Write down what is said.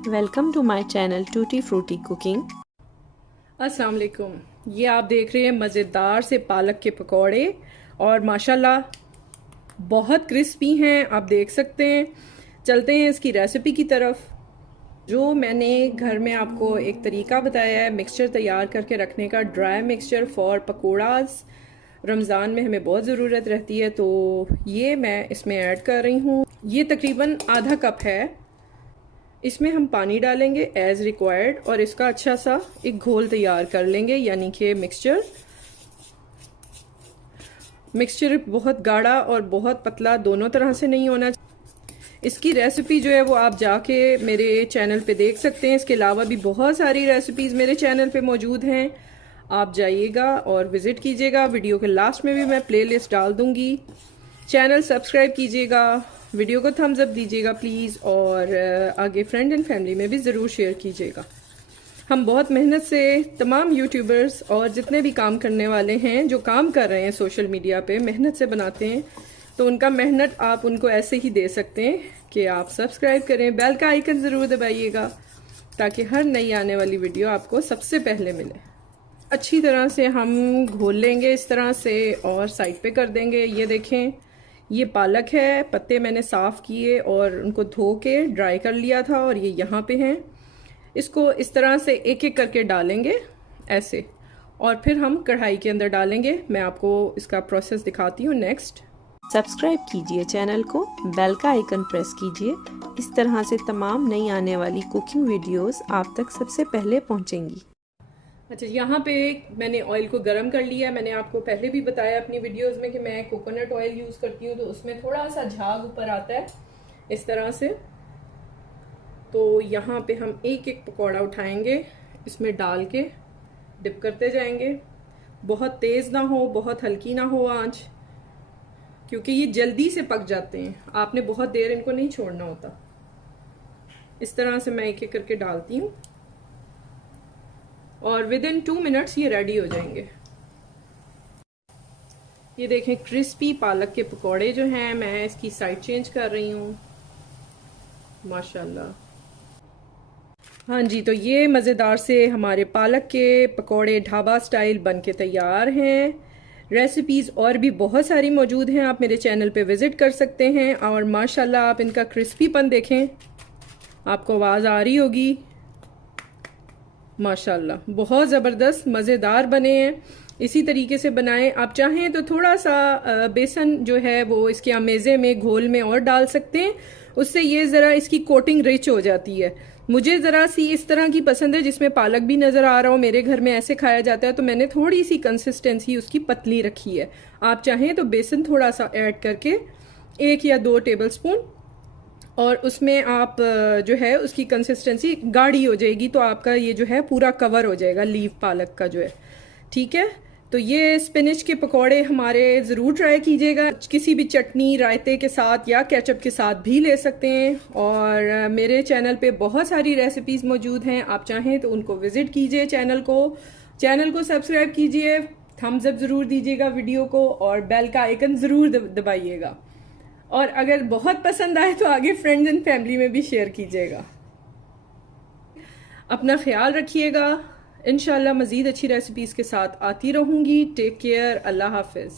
Welcome to my channel tutti frutti cooking. अस्सलाम वालेकुम। ये आप देख रहे हैं मज़ेदार से पालक के पकौड़े और माशाल्लाह बहुत क्रिस्पी हैं, आप देख सकते हैं। चलते हैं इसकी रेसिपी की तरफ। जो मैंने घर में आपको एक तरीका बताया है मिक्सचर तैयार करके रखने का, dry mixture for pakoras. Ramzan में हमें बहुत ज़रूरत रहती है, तो ये मैं इसमें ऐड कर रही हूँ। ये तकरीबन आधा कप है। इसमें हम पानी डालेंगे एज़ रिक्वायर्ड और इसका अच्छा सा एक घोल तैयार कर लेंगे, यानी कि मिक्सचर बहुत गाढ़ा और बहुत पतला दोनों तरह से नहीं होना चाहिए। इसकी रेसिपी जो है वो आप जाके मेरे चैनल पे देख सकते हैं। इसके अलावा भी बहुत सारी रेसिपीज़ मेरे चैनल पे मौजूद हैं, आप जाइएगा और विज़िट कीजिएगा। वीडियो के लास्ट में भी मैं प्लेलिस्ट डाल दूँगी। चैनल सब्सक्राइब कीजिएगा, वीडियो को थम्स अप दीजिएगा प्लीज़, और आगे फ्रेंड एंड फैमिली में भी ज़रूर शेयर कीजिएगा। हम बहुत मेहनत से तमाम यूट्यूबर्स और जितने भी काम करने वाले हैं जो काम कर रहे हैं सोशल मीडिया पे मेहनत से बनाते हैं, तो उनका मेहनत आप उनको ऐसे ही दे सकते हैं कि आप सब्सक्राइब करें, बेल का आइकन ज़रूर दबाइएगा ताकि हर नई आने वाली वीडियो आपको सबसे पहले मिले। अच्छी तरह से हम घोल लेंगे इस तरह से और साइड पे कर देंगे। ये देखें, ये पालक है, पत्ते मैंने साफ़ किए और उनको धो के ड्राई कर लिया था और ये यहाँ पे हैं। इसको इस तरह से एक एक करके डालेंगे ऐसे, और फिर हम कढ़ाई के अंदर डालेंगे। मैं आपको इसका प्रोसेस दिखाती हूँ नेक्स्ट। सब्सक्राइब कीजिए चैनल को, बेल का आइकन प्रेस कीजिए। इस तरह से तमाम नई आने वाली कुकिंग वीडियोस आप तक सबसे पहले पहुंचेंगी। अच्छा, यहाँ पे मैंने ऑयल को गरम कर लिया है। मैंने आपको पहले भी बताया अपनी वीडियोस में कि मैं कोकोनट ऑयल यूज़ करती हूँ, तो उसमें थोड़ा सा झाग ऊपर आता है इस तरह से। तो यहाँ पे हम एक एक पकौड़ा उठाएंगे, इसमें डाल के डिप करते जाएंगे। बहुत तेज़ ना हो, बहुत हल्की ना हो आंच, क्योंकि ये जल्दी से पक जाते हैं, आपने बहुत देर इनको नहीं छोड़ना होता। इस तरह से मैं एक एक करके डालती हूँ और विद इन 2 मिनट्स ये रेडी हो जाएंगे। ये देखें, क्रिस्पी पालक के पकौड़े जो हैं, मैं इसकी साइड चेंज कर रही हूँ माशाल्लाह। हाँ जी, तो ये मज़ेदार से हमारे पालक के पकौड़े ढाबा स्टाइल बन के तैयार हैं। रेसिपीज़ और भी बहुत सारी मौजूद हैं, आप मेरे चैनल पे विज़िट कर सकते हैं। और माशाल्लाह आप इनका क्रिस्पीपन देखें, आपको आवाज़ आ रही होगी। माशाल्लाह बहुत ज़बरदस्त मज़ेदार बने हैं। इसी तरीके से बनाएं। आप चाहें तो थोड़ा सा बेसन जो है वो इसके अमेज़े में घोल में और डाल सकते हैं, उससे ये ज़रा इसकी कोटिंग रिच हो जाती है। मुझे ज़रा सी इस तरह की पसंद है जिसमें पालक भी नज़र आ रहा हो। मेरे घर में ऐसे खाया जाता है, तो मैंने थोड़ी सी कंसिस्टेंसी उसकी पतली रखी है। आप चाहें तो बेसन थोड़ा सा ऐड करके 1 या 2 टेबल स्पून, और उसमें आप जो है उसकी कंसिस्टेंसी गाढ़ी हो जाएगी, तो आपका ये जो है पूरा कवर हो जाएगा लीव पालक का जो है। ठीक है, तो ये स्पिनच के पकौड़े हमारे ज़रूर ट्राई कीजिएगा। किसी भी चटनी रायते के साथ या केचप के साथ भी ले सकते हैं। और मेरे चैनल पे बहुत सारी रेसिपीज़ मौजूद हैं, आप चाहें तो उनको विज़िट कीजिए। चैनल को सब्सक्राइब कीजिए, थम्स अप ज़रूर दीजिएगा वीडियो को, और बेल का आइकन ज़रूर दबाइएगा। और अगर बहुत पसंद आए तो आगे फ्रेंड्स एंड फैमिली में भी शेयर कीजिएगा। अपना ख्याल रखिएगा। इंशाल्लाह मज़ीद अच्छी रेसिपीज़ के साथ आती रहूँगी। टेक केयर, अल्लाह हाफिज़।